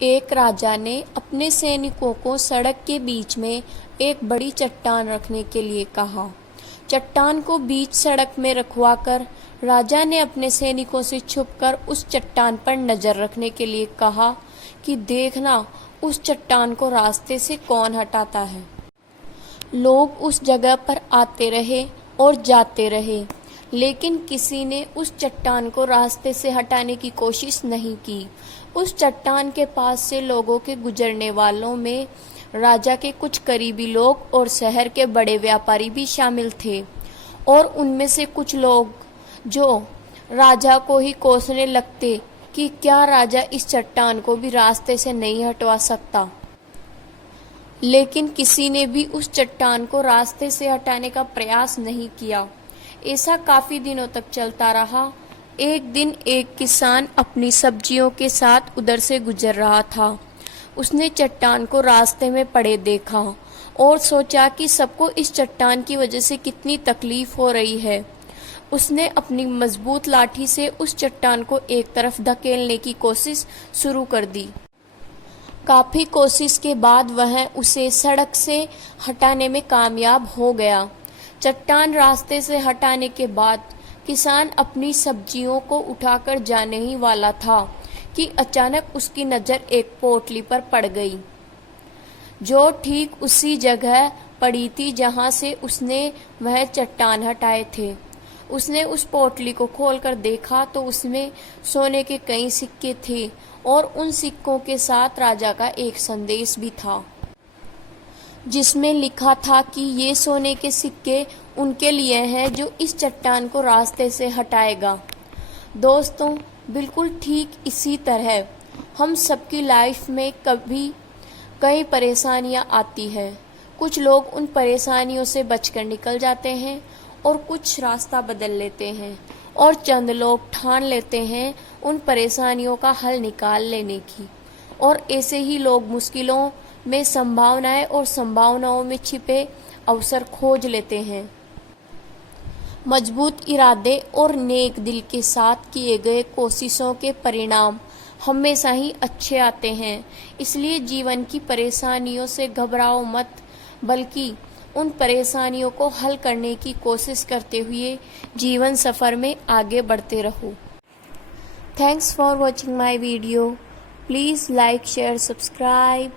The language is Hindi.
एक राजा ने अपने सैनिकों को सड़क के बीच में एक बड़ी चट्टान रखने के लिए कहा। चट्टान को बीच सड़क में रखवाकर राजा ने अपने सैनिकों से छुपकर उस चट्टान पर नजर रखने के लिए कहा कि देखना उस चट्टान को रास्ते से कौन हटाता है। लोग उस जगह पर आते रहे और जाते रहे, लेकिन किसी ने उस चट्टान को रास्ते से हटाने की कोशिश नहीं की। उस चट्टान के पास से लोगों के गुजरने वालों में राजा के कुछ करीबी लोग और शहर के बड़े व्यापारी भी शामिल थे, और उनमें से कुछ लोग जो राजा को ही कोसने लगते कि क्या राजा इस चट्टान को भी रास्ते से नहीं हटवा सकता। लेकिन किसी ने भी उस चट्टान को रास्ते से हटाने का प्रयास नहीं किया। ऐसा काफी दिनों तक चलता रहा। एक दिन एक किसान अपनी सब्जियों के साथ उधर से गुजर रहा था। उसने चट्टान को रास्ते में पड़े देखा और सोचा कि सबको इस चट्टान की वजह से कितनी तकलीफ हो रही है। उसने अपनी मजबूत लाठी से उस चट्टान को एक तरफ धकेलने की कोशिश शुरू कर दी। काफी कोशिश के बाद वह उसे सड़क से हटाने में कामयाब हो गया। चट्टान रास्ते से हटाने के बाद किसान अपनी सब्जियों को उठाकर जाने ही वाला था कि अचानक उसकी नज़र एक पोटली पर पड़ गई, जो ठीक उसी जगह पड़ी थी जहां से उसने वह चट्टान हटाए थे। उसने उस पोटली को खोलकर देखा तो उसमें सोने के कई सिक्के थे और उन सिक्कों के साथ राजा का एक संदेश भी था, जिसमें लिखा था कि ये सोने के सिक्के उनके लिए हैं जो इस चट्टान को रास्ते से हटाएगा। दोस्तों, बिल्कुल ठीक इसी तरह हम सबकी लाइफ में कभी कई परेशानियां आती हैं। कुछ लोग उन परेशानियों से बचकर निकल जाते हैं और कुछ रास्ता बदल लेते हैं, और चंद लोग ठान लेते हैं उन परेशानियों का हल निकाल लेने की, और ऐसे ही लोग मुश्किलों में संभावनाएं और संभावनाओं में छिपे अवसर खोज लेते हैं। मजबूत इरादे और नेक दिल के साथ किए गए कोशिशों के परिणाम हमेशा ही अच्छे आते हैं। इसलिए जीवन की परेशानियों से घबराओ मत, बल्कि उन परेशानियों को हल करने की कोशिश करते हुए जीवन सफर में आगे बढ़ते रहो। Thanks for watching my video. Please like, share, subscribe.